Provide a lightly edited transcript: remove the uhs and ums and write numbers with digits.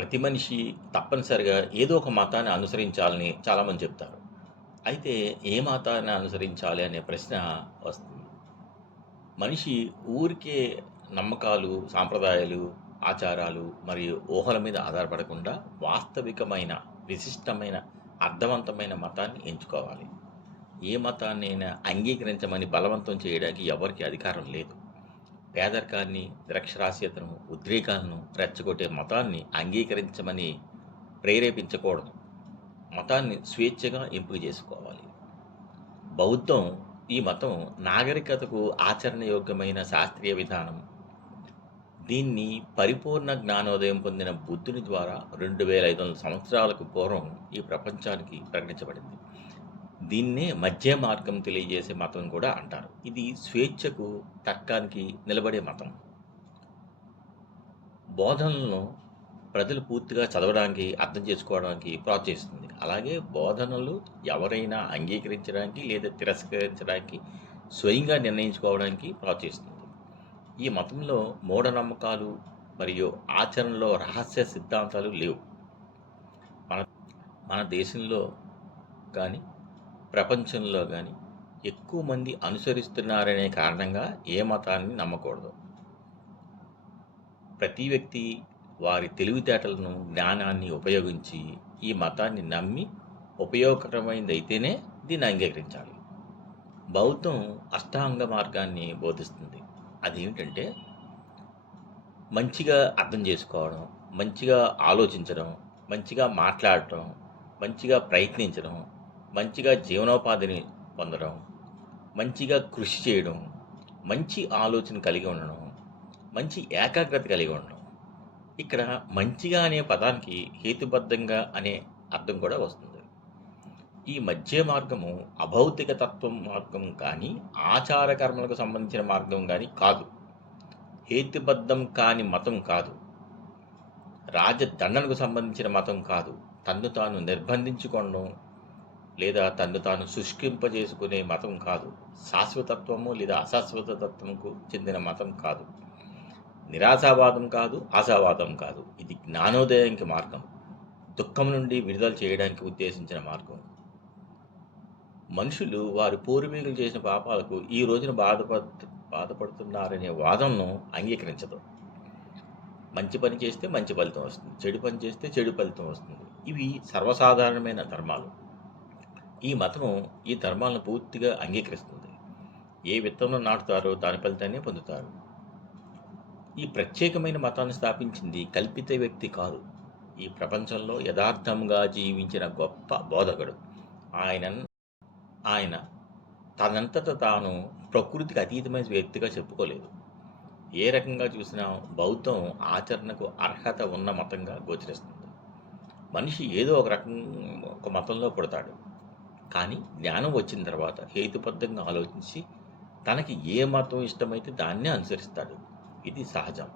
ప్రతి మనిషి తప్పనిసరిగా ఏదో ఒక మతాన్ని అనుసరించాలని చాలామంది చెప్తారు. అయితే ఏ మతాన్ని అనుసరించాలి అనే ప్రశ్న వస్తుంది. మనిషి ఊరికే నమ్మకాలు, సాంప్రదాయాలు, ఆచారాలు మరియు ఊహల మీద ఆధారపడకుండా వాస్తవికమైన, విశిష్టమైన, అర్థవంతమైన మతాన్ని ఎంచుకోవాలి. ఏ మతాన్నైనా అంగీకరించమని బలవంతం చేయడానికి ఎవరికీ అధికారం లేదు. పేదరికాన్ని, నిరక్షరాస్యతను, ఉద్రేకాలను రెచ్చగొట్టే మతాన్ని అంగీకరించమని ప్రేరేపించకూడదు. మతాన్ని స్వేచ్ఛగా ఎంపిక చేసుకోవాలి. బౌద్ధం ఈ మతం నాగరికతకు ఆచరణయోగ్యమైన శాస్త్రీయ విధానం. దీన్ని పరిపూర్ణ జ్ఞానోదయం పొందిన బుద్ధుని ద్వారా 2500 సంవత్సరాలకు పూర్వం ఈ ప్రపంచానికి ప్రకటించబడింది. దీన్నే మధ్య మార్గం తెలియజేసే మతం కూడా అంటారు. ఇది స్వేచ్ఛకు, తర్కానికి నిలబడే మతం. బోధనలను ప్రజలు పూర్తిగా చదవడానికి, అర్థం చేసుకోవడానికి ప్రోత్సహిస్తుంది. అలాగే బోధనలు ఎవరైనా అంగీకరించడానికి లేదా తిరస్కరించడానికి స్వయంగా నిర్ణయించుకోవడానికి ప్రోత్సహిస్తుంది. ఈ మతంలో మూఢనమ్మకాలు మరియు ఆచరణలో రహస్య సిద్ధాంతాలు లేవు. మన మన దేశంలో కానీ, ప్రపంచంలో కానీ ఎక్కువ మంది అనుసరిస్తున్నారనే కారణంగా ఏ మతాన్ని నమ్మకూడదు. ప్రతి వ్యక్తి వారి తెలివితేటలను, జ్ఞానాన్ని ఉపయోగించి ఈ మతాన్ని నమ్మి ఉపయోగకరమైనదైతేనే దీన్ని అంగీకరించాలి. బౌద్ధం అష్టాంగ మార్గాన్ని బోధిస్తుంది. అదేమిటంటే మంచిగా అర్థం చేసుకోవడం, మంచిగా ఆలోచించడం, మంచిగా మాట్లాడటం, మంచిగా ప్రయత్నించడం, మంచిగా జీవనోపాధిని పొందడం, మంచిగా కృషి చేయడం, మంచి ఆలోచన కలిగి ఉండడం, మంచి ఏకాగ్రత కలిగి ఉండడం. ఇక్కడ మంచిగా అనే పదానికి హేతుబద్ధంగా అనే అర్థం కూడా వస్తుంది. ఈ మధ్య మార్గము అభౌతిక తత్వం మార్గం కానీ, ఆచార కర్మలకు సంబంధించిన మార్గం కానీ కాదు. హేతుబద్ధం కాని మతం కాదు. రాజదండనకు సంబంధించిన మతం కాదు. తన్ను తాను నిర్బంధించుకోవడం లేదా తన్ను తాను శుష్కింపజేసుకునే మతం కాదు. శాశ్వతత్వము లేదా అశాశ్వత తత్వంకు చెందిన మతం కాదు. నిరాశావాదం కాదు, ఆశావాదం కాదు. ఇది జ్ఞానోదయానికి మార్గం. దుఃఖం నుండి విడుదల చేయడానికి ఉద్దేశించిన మార్గం. మనుషులు వారి పూర్వీకులు చేసిన పాపాలకు ఈ రోజున బాధపడుతున్నారనే వాదనను అంగీకరించదు. మంచి పని చేస్తే మంచి ఫలితం వస్తుంది, చెడు పని చేస్తే చెడు ఫలితం వస్తుంది. ఇవి సర్వసాధారణమైన ధర్మాలు. ఈ మతము ఈ ధర్మాలను పూర్తిగా అంగీకరిస్తుంది. ఏ విత్తనం నాటుతారో దాని ఫలితాన్ని పొందుతారు. ఈ ప్రత్యేకమైన మతాన్ని స్థాపించింది కల్పిత వ్యక్తి కాదు. ఈ ప్రపంచంలో యథార్థంగా జీవించిన గొప్ప బోధకుడు. ఆయన తనంతట తాను ప్రకృతికి అతీతమైన వ్యక్తిగా చెప్పుకోలేదు. ఏ రకంగా చూసినా బౌద్ధం ఆచరణకు అర్హత ఉన్న మతంగా గోచరిస్తుంది. మనిషి ఏదో ఒక మతంలో పుడతాడు. కానీ జ్ఞానం వచ్చిన తర్వాత హేతుబద్ధంగా ఆలోచించి తనకి ఏ మతం ఇష్టమైతే దాన్నే అనుసరిస్తాడు. ఇది సహజం.